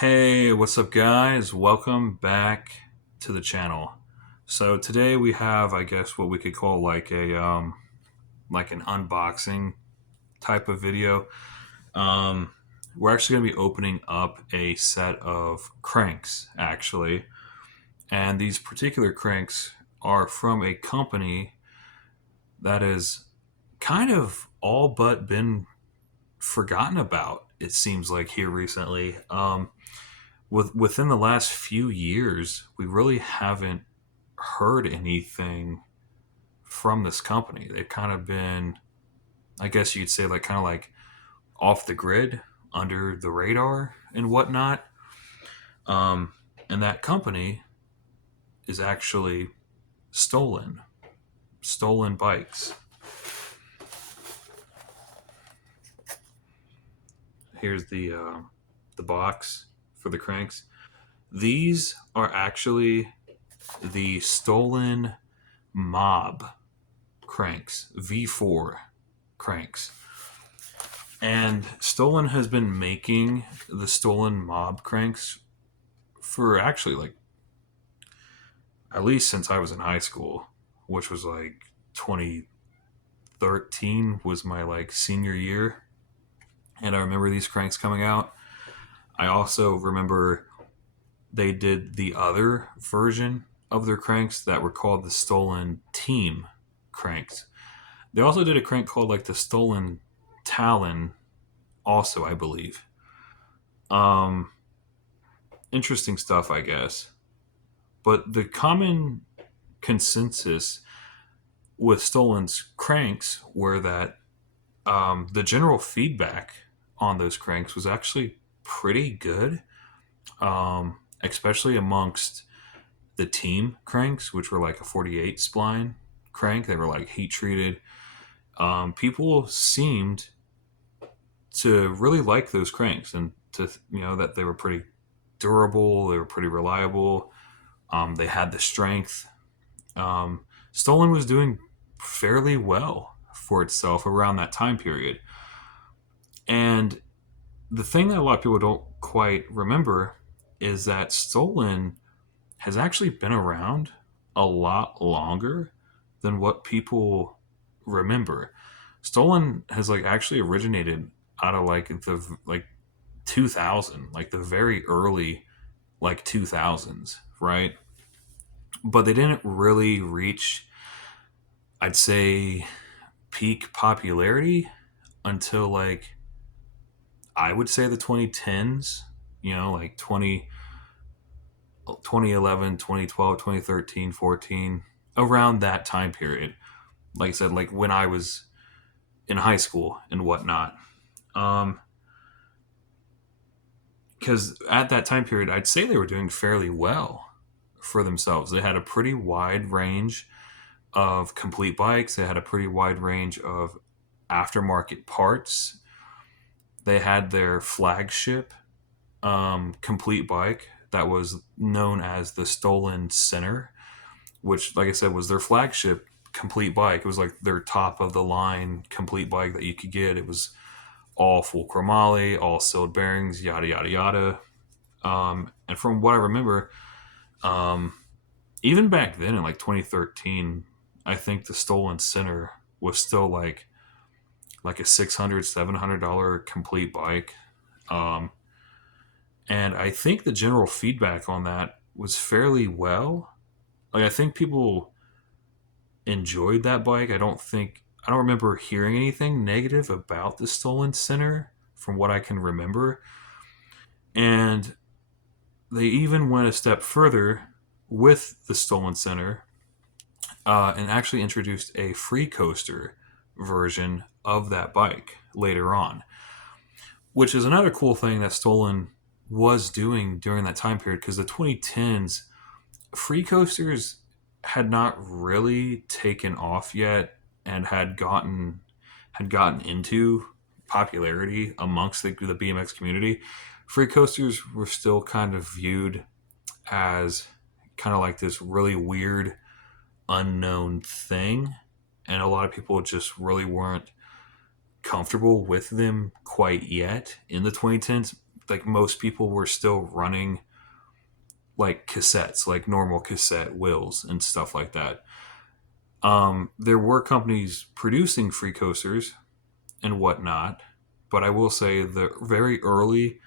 Hey, what's up, guys? Welcome back to the channel. So today we have, I guess, what we could call like an unboxing type of video. Um, we're actually going to be opening up a set of cranks, actually, and these particular cranks are from a company that has kind of all but been forgotten about. It seems like here recently. Within the last few years, we really haven't heard anything from this company. They've kind of been, I guess you'd say, like kind of like off the grid, under the radar, and whatnot. Um, and that company is actually stolen, stolen bikes. Here's the box for the cranks. These are actually the stolen Mob cranks, V4 cranks. And Stolen has been making the Stolen Mob cranks for actually like at least since I was in high school, which was like 2013 was my like senior year. And I remember these cranks coming out. I also remember they did the other version of their cranks that were called the Stolen Team cranks. They also did a crank called like the Stolen Talon, also, I believe. Um, Interesting stuff, I guess. But the common consensus with Stolen's cranks were that the general feedback on those cranks was actually pretty good, especially amongst the team cranks, which were like a 48 spline crank. They were like heat treated. People seemed to really like those cranks and to, that they were pretty durable, they were pretty reliable, they had the strength. Stolen was doing fairly well for itself around that time period. And the thing that a lot of people don't quite remember is that Stolen has actually been around a lot longer than what people remember. Stolen has like actually originated out of like the like 2000, like the very early like 2000s, right? But they didn't really reach, I'd say, peak popularity until like I would say the 2010s, like 2011, 2012, 2013, 14, around that time period. Like I said, like when I was in high school and whatnot. Um, because at that time period, I'd say they were doing fairly well for themselves. They had a pretty wide range of complete bikes. They had a pretty wide range of aftermarket parts. They had their flagship complete bike that was known as the Stolen Center, which, like I said, was their flagship complete bike. It was like their top of the line complete bike that you could get. It was all full chromoly, all sealed bearings, yada yada yada. And from what I remember, um, even back then in like 2013, I think the Stolen Center was still like a $600 $700 complete bike. Um, and I think the general feedback on that was fairly well. Like I think people enjoyed that bike. I don't remember hearing anything negative about the Stolen Center from what I can remember. And they even went a step further with the Stolen Center and actually introduced a free coaster version of that bike later on, which is another cool thing that Stolen was doing during that time period because the 2010s free coasters had not really taken off yet and had gotten into popularity amongst the BMX community. Free coasters were still kind of viewed as kind of like this really weird unknown thing, and a lot of people just really weren't comfortable with them quite yet in the 2010s. like most people were still running like cassettes, like normal cassette wheels and stuff like that. There were companies producing free coasters and whatnot, but I will say the very early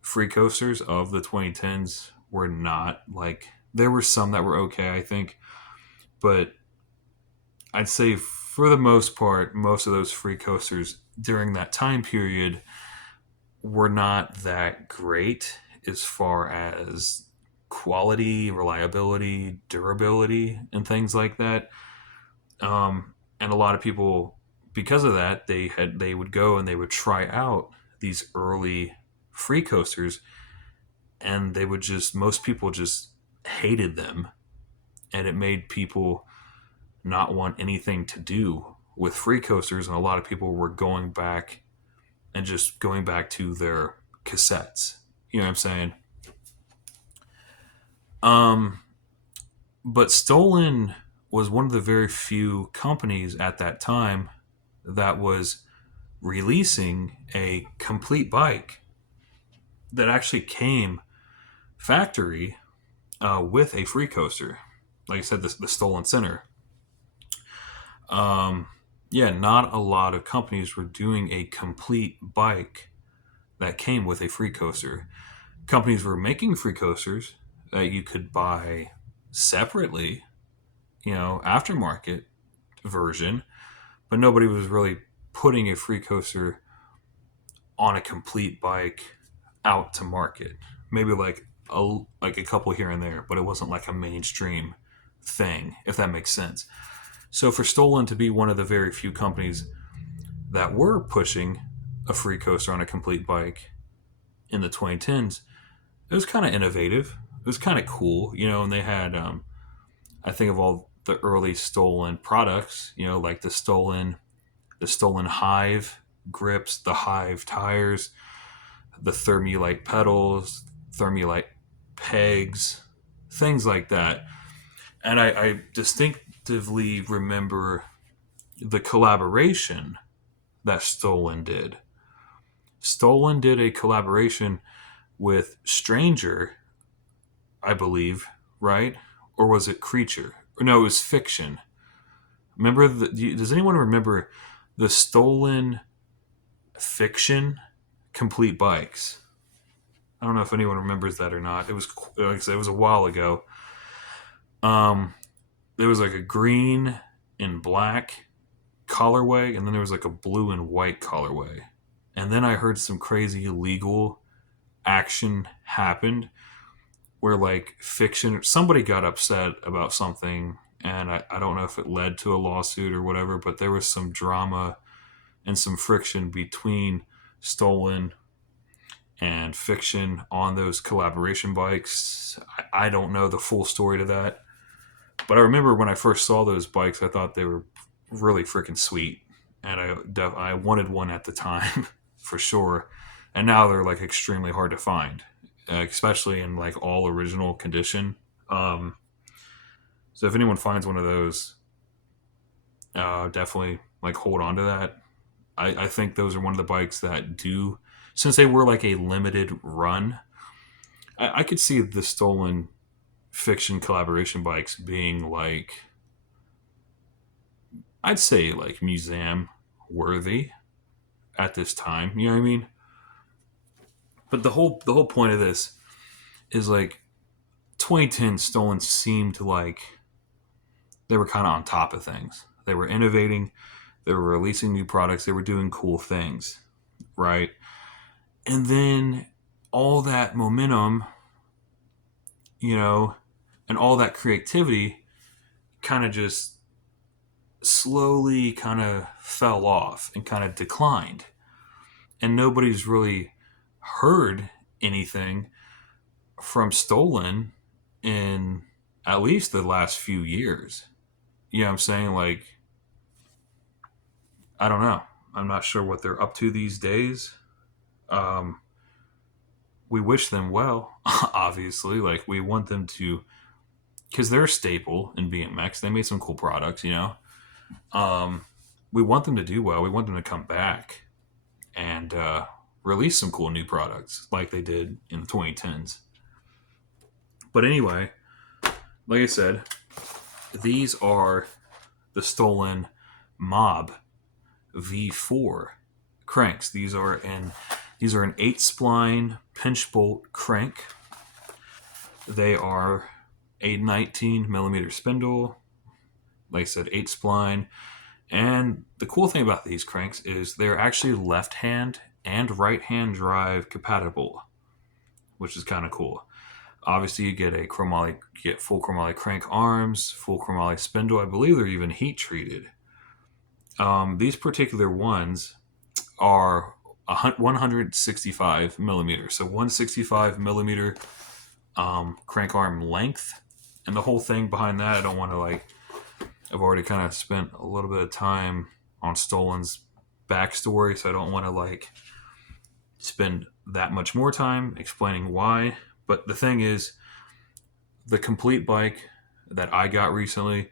free coasters of the 2010s were not like, there were some that were okay, I think, but I'd say for the most part, most of those free coasters during that time period were not that great as far as quality, reliability, durability, and things like that. And a lot of people, because of that, they would go and they would try out these early free coasters, and they would just, most people just hated them, and it made people not want anything to do with free coasters, and a lot of people were going back and just going back to their cassettes. You know what I'm saying? Um, but Stolen was one of the very few companies at that time that was releasing a complete bike that actually came factory with a free coaster. Like I said, the Stolen Center. Um, yeah, not a lot of companies were doing a complete bike that came with a free coaster. Companies were making free coasters that you could buy separately, aftermarket version, but nobody was really putting a free coaster on a complete bike out to market. Maybe like a couple here and there, but it wasn't like a mainstream thing, if that makes sense. So for Stolen to be one of the very few companies that were pushing a free coaster on a complete bike in the 2010s, it was kind of innovative. It was kind of cool, and they had, I think of all the early Stolen products, like the Stolen Hive grips, the Hive tires, the Thermulite pedals, Thermulite pegs, things like that. And I distinctively remember the collaboration that Stolen did. Stolen did a collaboration with Stranger, I believe, right? Or was it Creature? No, it was Fiction. Does anyone remember the Stolen Fiction complete bikes? I don't know if anyone remembers that or not. It was, like I said, it was a while ago. Um, there was like a green and black colorway, and then there was like a blue and white colorway. And then I heard some crazy legal action happened where like Fiction, somebody got upset about something, and I don't know if it led to a lawsuit or whatever, but there was some drama and some friction between Stolen and Fiction on those collaboration bikes. I don't know the full story to that, but I remember when I first saw those bikes, I thought they were really freaking sweet, and I wanted one at the time for sure. And now they're like extremely hard to find, especially in like all original condition. Um, so if anyone finds one of those, definitely like hold on to that. I think those are one of the bikes that do, since they were like a limited run. I could see the Stolen Fiction collaboration bikes being like, I'd say like museum worthy at this time. You know what I mean? But the whole point of this is like 2010 Stolen seemed like they were kind of on top of things. They were innovating. They were releasing new products. They were doing cool things, right? And then all that momentum, you know, and all that creativity kind of just slowly kind of fell off and kind of declined. And nobody's really heard anything from Stolen in at least the last few years. You know what I'm saying? Like, I don't know. I'm not sure what they're up to these days. Um, we wish them well, obviously. Like, we want them to, because they're a staple in BMX. They made some cool products, you know? Um, we want them to do well. We want them to come back. And release some cool new products like they did in the 2010s. But anyway, like I said, these are the Stolen Mob V4 cranks. These are an 8 spline pinch bolt crank. They are a 19 millimeter spindle. Like I said, 8 spline. And the cool thing about these cranks is they're actually left hand and right hand drive compatible, which is kind of cool. Obviously, you get full chromoly crank arms, full chromoly spindle. I believe they're even heat treated. These particular ones are 165 millimeters, so 165 millimeter crank arm length, and the whole thing behind that. I don't want to I've already kind of spent a little bit of time on Stolen's backstory, so I don't want to spend that much more time explaining why. But the thing is, the complete bike that I got recently,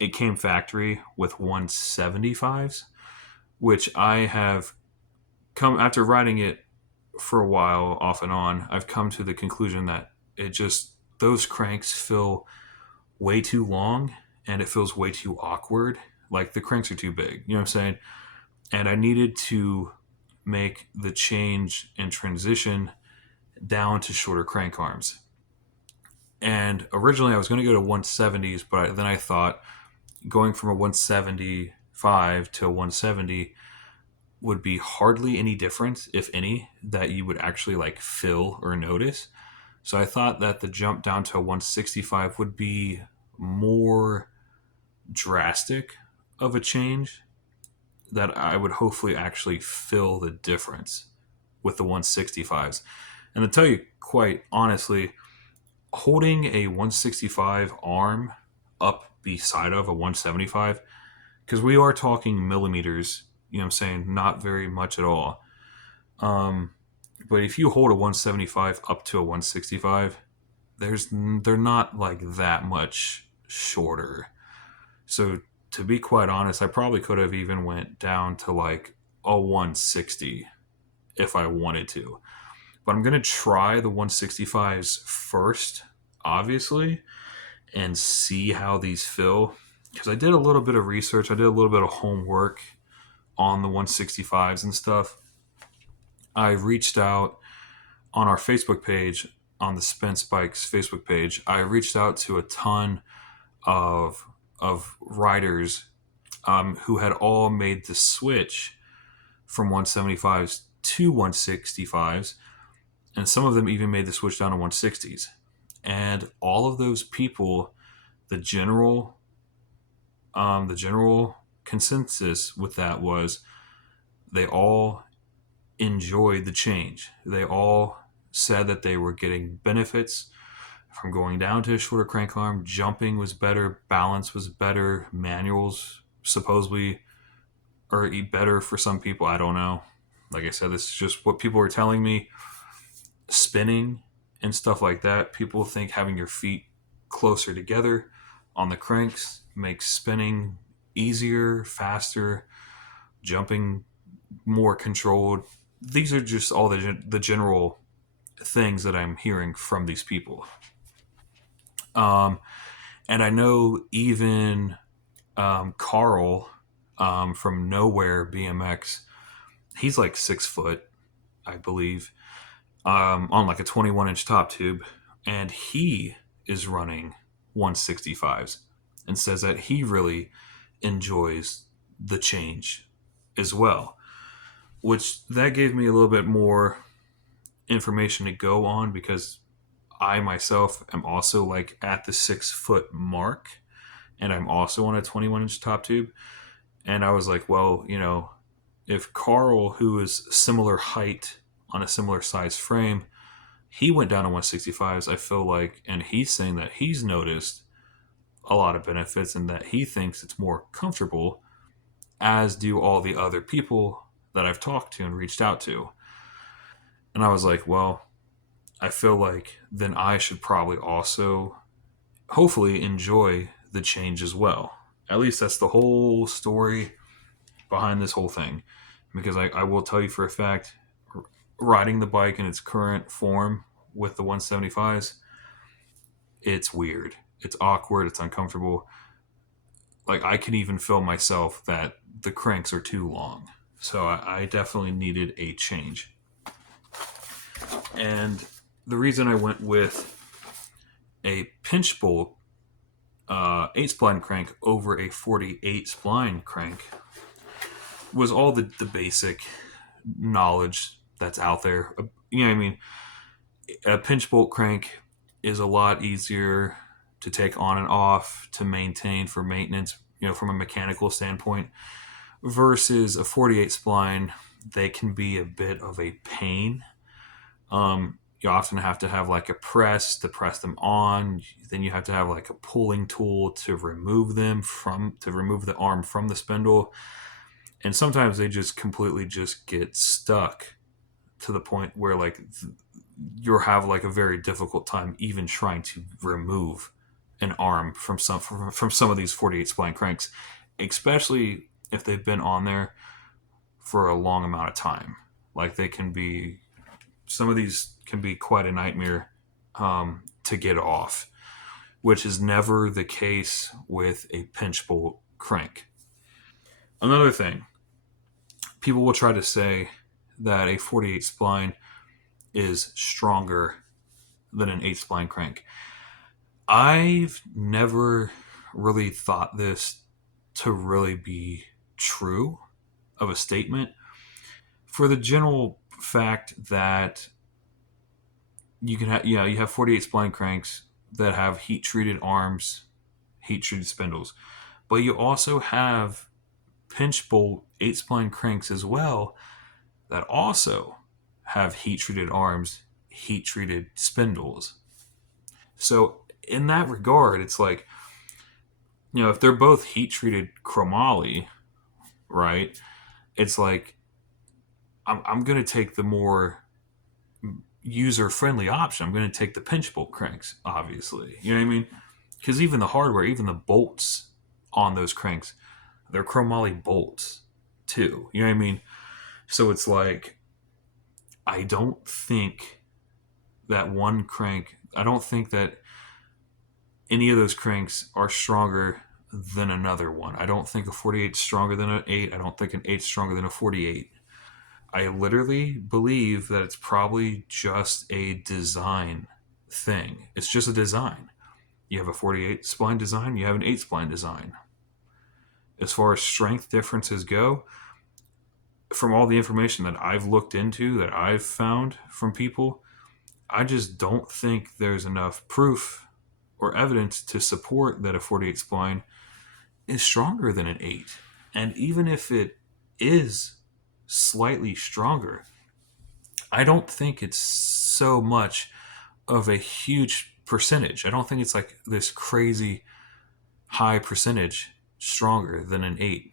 it came factory with 175s, which I have come after riding it for a while off and on. I've come to the conclusion that those cranks feel way too long and it feels way too awkward. Like the cranks are too big. You know what I'm saying? And I needed to make the change and transition down to shorter crank arms. And originally I was going to go to 170s, but then I thought going from a 175 to a 170 would be hardly any difference, if any, that you would actually feel or notice. So I thought that the jump down to a 165 would be more drastic of a change, that I would hopefully actually feel the difference with the 165s. And to tell you quite honestly, holding a 165 arm up beside of a 175, because we are talking millimeters, you know what I'm saying, not very much at all. But if you hold a 175 up to a 165, they're not that much shorter. So to be quite honest, I probably could have even went down to a 160 if I wanted to. But I'm going to try the 165s first, obviously, and see how these feel. Because I did a little bit of research, I did a little bit of homework on the 165s and stuff. I reached out on our Facebook page, on the Spence Bikes Facebook page. I reached out to a ton of riders who had all made the switch from 175s to 165s, and some of them even made the switch down to 160s. And all of those people, the general consensus with that was they all enjoyed the change. They all said that they were getting benefits from going down to a shorter crank arm. Jumping was better, balance was better, manuals supposedly are better for some people. I don't know. Like I said, this is just what people are telling me. Spinning and stuff like that, people think having your feet closer together on the cranks makes spinning easier, faster, jumping more controlled. These are just all the general things that I'm hearing from these people. And I know even Carl from Nowhere BMX, he's 6 foot, I believe, on a 21-inch top tube, and he is running 165s and says that he really enjoys the change as well, which that gave me a little bit more information to go on, because I myself am also at the 6 foot mark, and I'm also on a 21-inch top tube. And I was like, well, if Carl, who is similar height on a similar size frame, he went down to 165s, I feel and he's saying that he's noticed a lot of benefits and that he thinks it's more comfortable, as do all the other people that I've talked to and reached out to. And I was like, well, I feel then I should probably also hopefully enjoy the change as well. At least that's the whole story behind this whole thing. Because I will tell you for a fact, riding the bike in its current form with the 175s, it's weird. It's awkward. It's uncomfortable. Like, I can even feel myself that the cranks are too long. So I definitely needed a change. And the reason I went with a pinch bolt 8 spline crank over a 48 spline crank was all the basic knowledge that's out there. You know what I mean? A pinch bolt crank is a lot easier to take on and off, to maintain for maintenance, from a mechanical standpoint, versus a 48 spline. They can be a bit of a pain. You often have to have like a press to press them on. Then you have to have like a pulling tool to remove the arm from the spindle. And sometimes they just completely just get stuck to the point where like you'll have like a very difficult time even trying to remove an arm from some of these 48 spline cranks, especially if they've been on there for a long amount of time. Like, some of these can be quite a nightmare to get off, which is never the case with a pinch bolt crank. Another thing, people will try to say that a 48 spline is stronger than an 8 spline crank. I've never really thought this to really be true of a statement, for the general fact that you can have, you have 48 spline cranks that have heat treated arms, heat treated spindles, but you also have pinch bolt 8 spline cranks as well that also have heat treated arms, heat treated spindles. So in that regard, it's like, if they're both heat treated chromoly, right? It's like, I'm going to take the more user friendly option. I'm going to take the pinch bolt cranks, obviously. You know what I mean? Because even the hardware, even the bolts on those cranks, they're chromoly bolts too. You know what I mean? So it's like, I don't think that any of those cranks are stronger than another one. I don't think a 48 is stronger than an 8. I don't think an 8 is stronger than a 48. I literally believe that it's probably just a design thing. It's just a design. You have a 48 spline design, you have an 8 spline design. As far as strength differences go, from all the information that I've looked into, that I've found from people, I just don't think there's enough proof or evidence to support that a 48 spline is stronger than an 8. And even if it is slightly stronger, I don't think it's so much of a huge percentage. I don't think it's like this crazy high percentage stronger than an 8.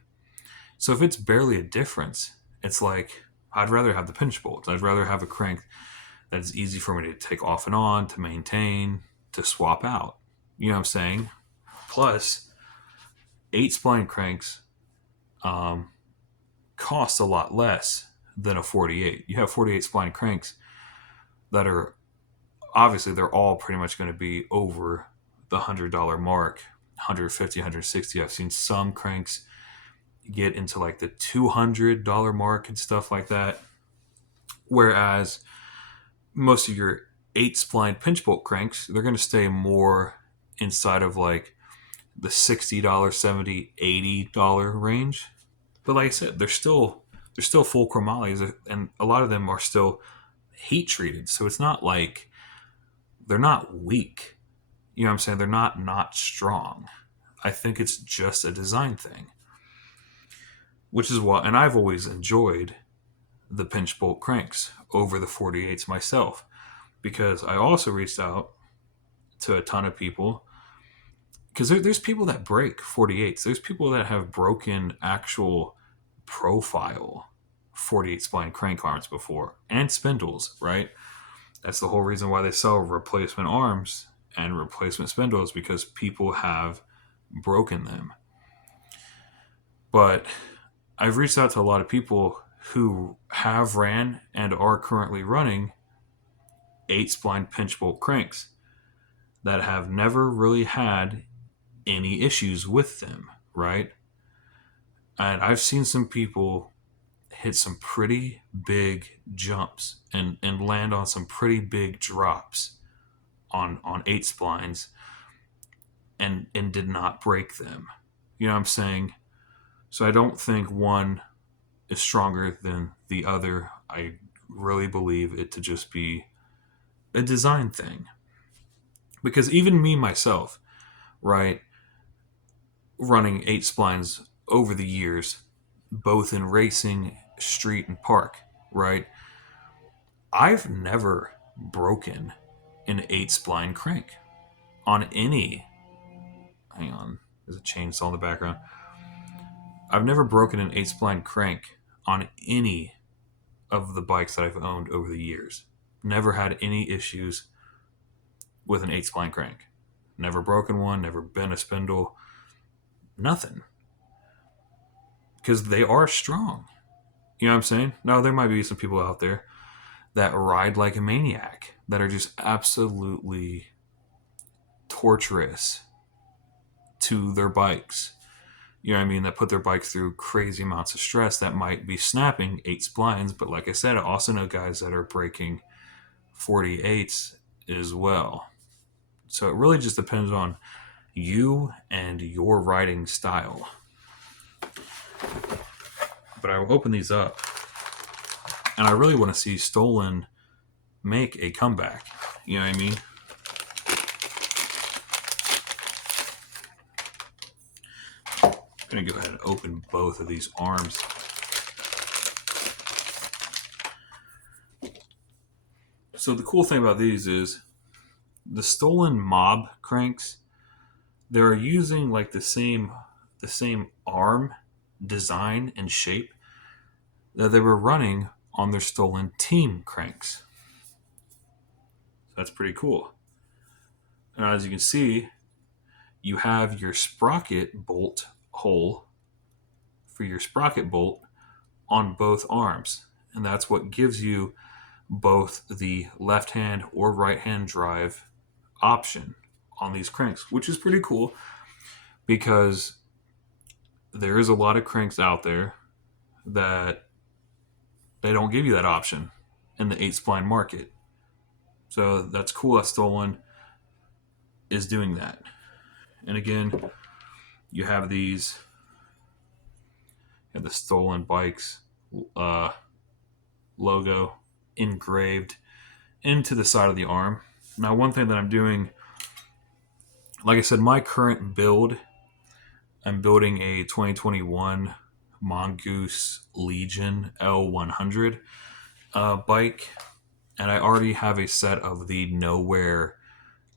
So if it's barely a difference, it's like, I'd rather have the pinch bolts. I'd rather have a crank that is easy for me to take off and on, to maintain, to swap out. You know what I'm saying? Plus, 8 spline cranks cost a lot less than a 48. You have 48 spline cranks that are, obviously, they're all pretty much going to be over the $100 mark, 150, 160. I've seen some cranks get into like the $200 mark and stuff like that. Whereas most of your 8 spline pinch bolt cranks, they're going to stay more inside of like the $60, $70, $80 range. But like I said, they're still full chromolys, and a lot of them are still heat treated. So it's not like they're not weak. You know what I'm saying? They're not strong. I think it's just a design thing. Which is why, and I've always enjoyed the pinch bolt cranks over the 48s myself, because I also reached out to a ton of people, because there's people that break 48s. There's people that have broken actual profile 48 spline crank arms before, and spindles, right? That's the whole reason why they sell replacement arms and replacement spindles, because people have broken them. But I've reached out to a lot of people who have ran and are currently running 8 spline pinch bolt cranks that have never really had any issues with them, right? And I've seen some people hit some pretty big jumps and land on some pretty big drops on 8 splines and did not break them. You know what I'm saying? So I don't think one is stronger than the other. I really believe it to just be a design thing. Because even me myself, right, running 8 splines over the years, both in racing, street, and park, right, I've never broken an 8 spline crank on any. Hang on, there's a chainsaw in the background. I've never broken an 8 spline crank on any of the bikes that I've owned over the years. Never had any issues with an 8 spline crank. Never broken one, never bent a spindle, nothing. Because they are strong. You know what I'm saying? Now, there might be some people out there that ride like a maniac, that are just absolutely torturous to their bikes. You know what I mean? That put their bikes through crazy amounts of stress that might be snapping 8 splines. But like I said, I also know guys that are breaking 48s as well. So it really just depends on you and your riding style. But I will open these up. And I really want to see Stollen make a comeback. You know what I mean? I'm going to go ahead and open both of these arms. So the cool thing about these is the Stollen Mob cranks, they're using like the same arm design and shape that they were running on their Stollen Team cranks. That's pretty cool. And as you can see, you have your sprocket bolt hole for your sprocket bolt on both arms. And that's what gives you both the left hand or right hand drive option on these cranks, which is pretty cool because there is a lot of cranks out there that they don't give you that option in the 8 spline market. So that's cool that Stollen is doing that. And again, you have these, the Stollen Bikes logo engraved into the side of the arm. Now, one thing that I'm doing, like I said, my current build, I'm building a 2021 Mongoose Legion L100 bike, and I already have a set of the Nowhere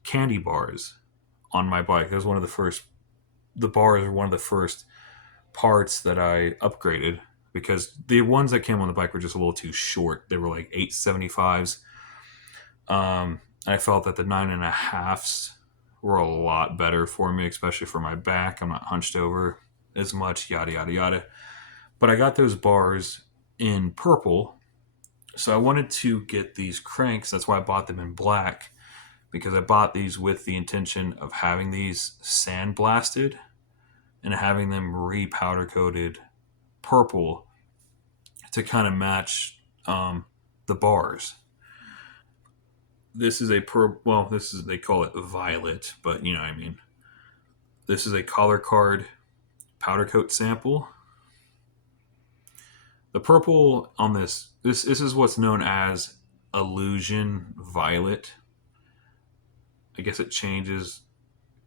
candy bars on my bike. That was one of the first. The bars are one of the first parts that I upgraded because the ones that came on the bike were just a little too short. They were like 875s. I felt that the 9.5s were a lot better for me, especially for my back. I'm not hunched over as much, yada, yada, yada. But I got those bars in purple. So I wanted to get these cranks. That's why I bought them in black, because I bought these with the intention of having these sandblasted and having them repowder coated purple to kind of match the bars. This is they call it violet, but you know what I mean. This is a collar card powder coat sample. The purple on this is what's known as Illusion Violet. I guess it changes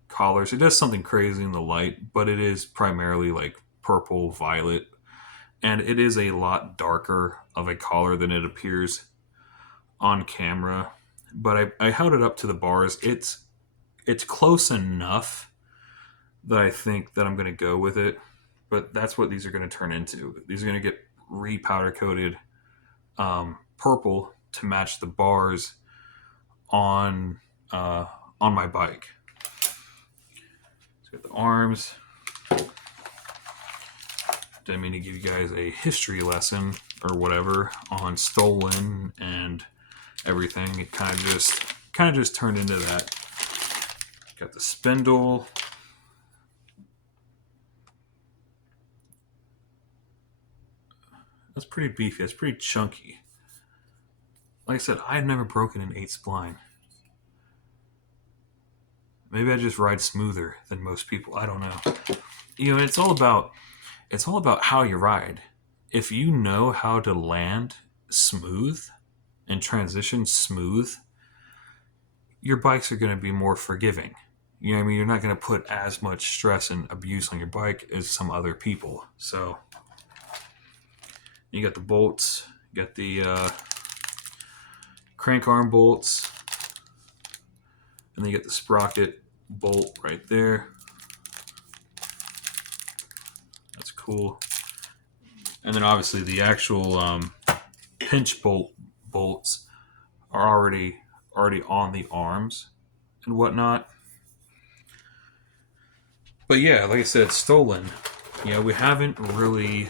colors. It does something crazy in the light, but it is primarily like purple violet. And it is a lot darker of a color than it appears on camera. But I held it up to the bars. It's close enough that I think that I'm going to go with it. But that's what these are going to turn into. These are going to get repowder coated purple to match the bars on my bike. Let's get the arms. Didn't mean to give you guys a history lesson or whatever on Stolen and everything. It kind of just turned into that. Got the spindle. That's pretty beefy. That's pretty chunky. Like I said, I've never broken an 8 spline. Maybe I just ride smoother than most people. I don't know. It's all about how you ride. If you know how to land smooth and transition smooth, your bikes are going to be more forgiving. You know what I mean? You're not going to put as much stress and abuse on your bike as some other people. So you got the bolts, you got the crank arm bolts, and then you got the sprocket bolt right there. That's cool. And then obviously the actual pinch bolts are already on the arms and whatnot. But yeah, like I said, Stolen. We haven't really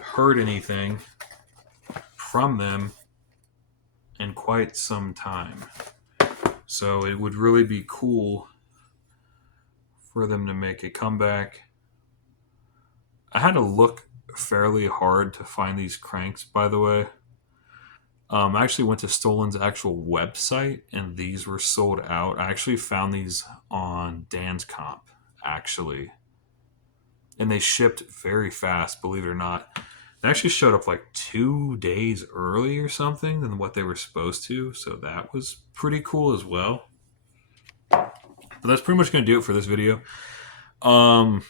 heard anything from them in quite some time. So it would really be cool for them to make a comeback. I had to look fairly hard to find these cranks, by the way. I actually went to Stolen's actual website, and these were sold out. I actually found these on Dan's Comp, actually. And they shipped very fast, believe it or not. They actually showed up like 2 days early or something than what they were supposed to. So that was pretty cool as well. But that's pretty much going to do it for this video. I'll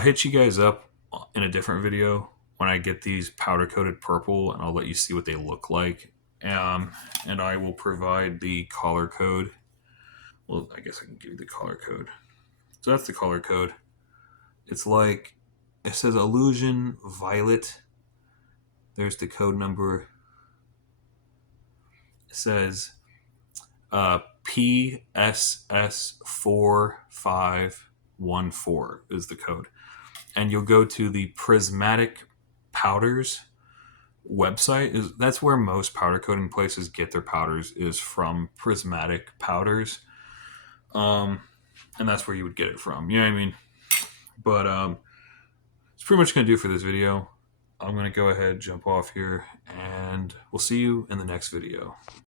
hit you guys up in a different video when I get these powder coated purple, and I'll let you see what they look like. And I will provide the color code. Well, I guess I can give you the color code. So that's the color code. It's like, it says Illusion Violet. There's the code number. It says PSS4514 is the code. And you'll go to the Prismatic Powders website. That's where most powder coating places get their powders, is from Prismatic Powders. And that's where you would get it from. You know what I mean? But it's pretty much going to do it for this video. I'm going to go ahead, jump off here, and we'll see you in the next video.